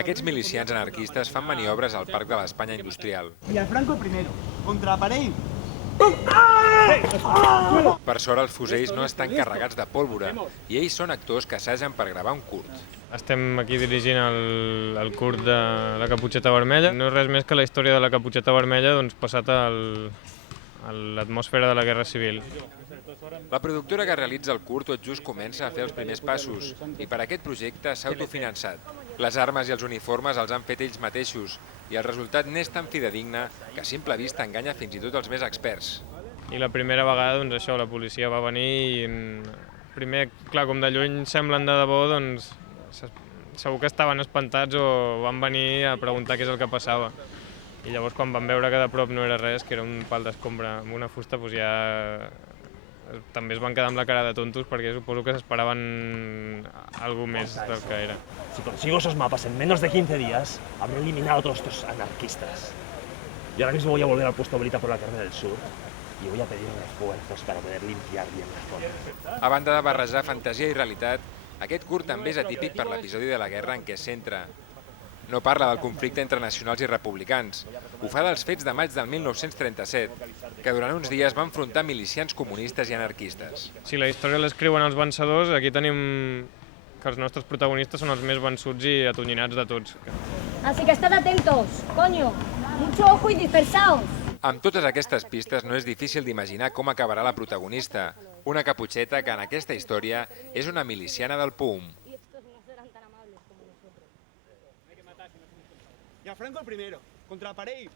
Aquests milicians anarquistes fan maniobres al Parc de l'Espanya Industrial. I el Franco primero, contra aparell. Per sort, els fusells no estan carregats de pólvora i ells són actors que assagen per gravar un curt. Estem aquí dirigint el curt de la Caputxeta Vermella. No és res més que la història de la Caputxeta Vermella passat a l'atmosfera de la Guerra Civil. La productora que realitza el curt tot just comença a fer els primers passos i per aquest projecte s'ha autofinançat. Les armes i els uniformes els han fet ells mateixos i el resultat n'és tan fidedigne que a simple vista enganya fins i tot els més experts. I la primera vegada, això, la policia va venir i primer, clar, com de lluny semblen de debò, segur que estaven espantats o van venir a preguntar què és el que passava. I llavors quan van veure que de prop no era res, que era un pal d'escombra amb una fusta, doncs ja també es van quedar amb la cara de tontos perquè suposo que s'esperaven algo més del que era. Si consigo esos mapas en menos de 15 días, habré eliminado a todos estos anarquistas. Y ahora mismo voy a volver al puesto Bolita por la carne del sur y voy a pedir refuerzos para poder limpiar bien la zona. A banda de barrejar fantasia i realitat, aquest curt també és atípic per l'episodi de la guerra en què es centra. No parla del conflicte entre nacionals i republicans. Ho fa dels fets de maig del 1937, que durant uns dies va enfrontar milicians comunistes i anarquistes. Si la història l'escriuen els vencedors, aquí tenim que els nostres protagonistes són els més vençuts i atonyinats de tots. Así que estad atentos, coño. Mucho ojo y dispersaos. Amb totes aquestes pistes no és difícil d'imaginar com acabarà la protagonista, una caputxeta que en aquesta història és una miliciana del PUM. Y a Franco el primero, contra aparell.